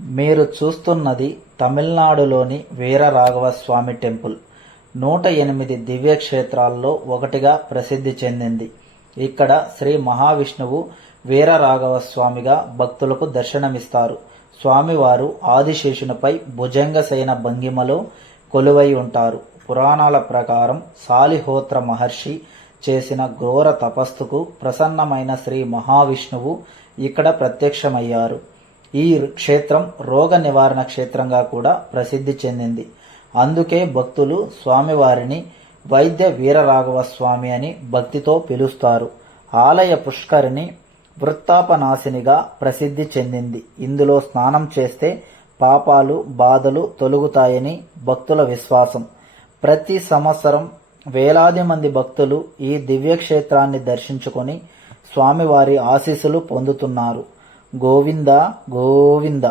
మీరు చూస్తున్నది తమిళనాడులోని వీర రాఘవ స్వామి టెంపుల్. 108 దివ్యక్షేత్రాల్లో ఒకటిగా ప్రసిద్ధి చెందింది. ఇక్కడ శ్రీ మహావిష్ణువు వీర రాఘవ స్వామిగా భక్తులకు దర్శనమిస్తారు. స్వామివారు ఆదిశేషునిపై భుజంగశయన భంగిమలో కొలువై ఉంటారు. పురాణాల ప్రకారం సాలిహోత్ర మహర్షి చేసిన ఘోర తపస్సుకు ప్రసన్నమైన శ్రీ మహావిష్ణువు ఇక్కడ ప్రత్యక్షమయ్యారు. ఈ క్షేత్రం రోగ నివారణ క్షేత్రంగా కూడా ప్రసిద్ధి చెందింది. అందుకే భక్తులు స్వామివారిని వైద్య వీరరాఘవ స్వామి అని భక్తితో పిలుస్తారు. ఆలయ పుష్కరిణి వృత్తాపనాశినిగా ప్రసిద్ధి చెందింది. ఇందులో స్నానం చేస్తే పాపాలు బాధలు తొలగుతాయని భక్తుల విశ్వాసం. ప్రతి సంవత్సరం వేలాది మంది భక్తులు ఈ దివ్యక్షేత్రాన్ని దర్శించుకొని స్వామివారి ఆశీస్సులు పొందుతున్నారు. గోవింద గోవింద.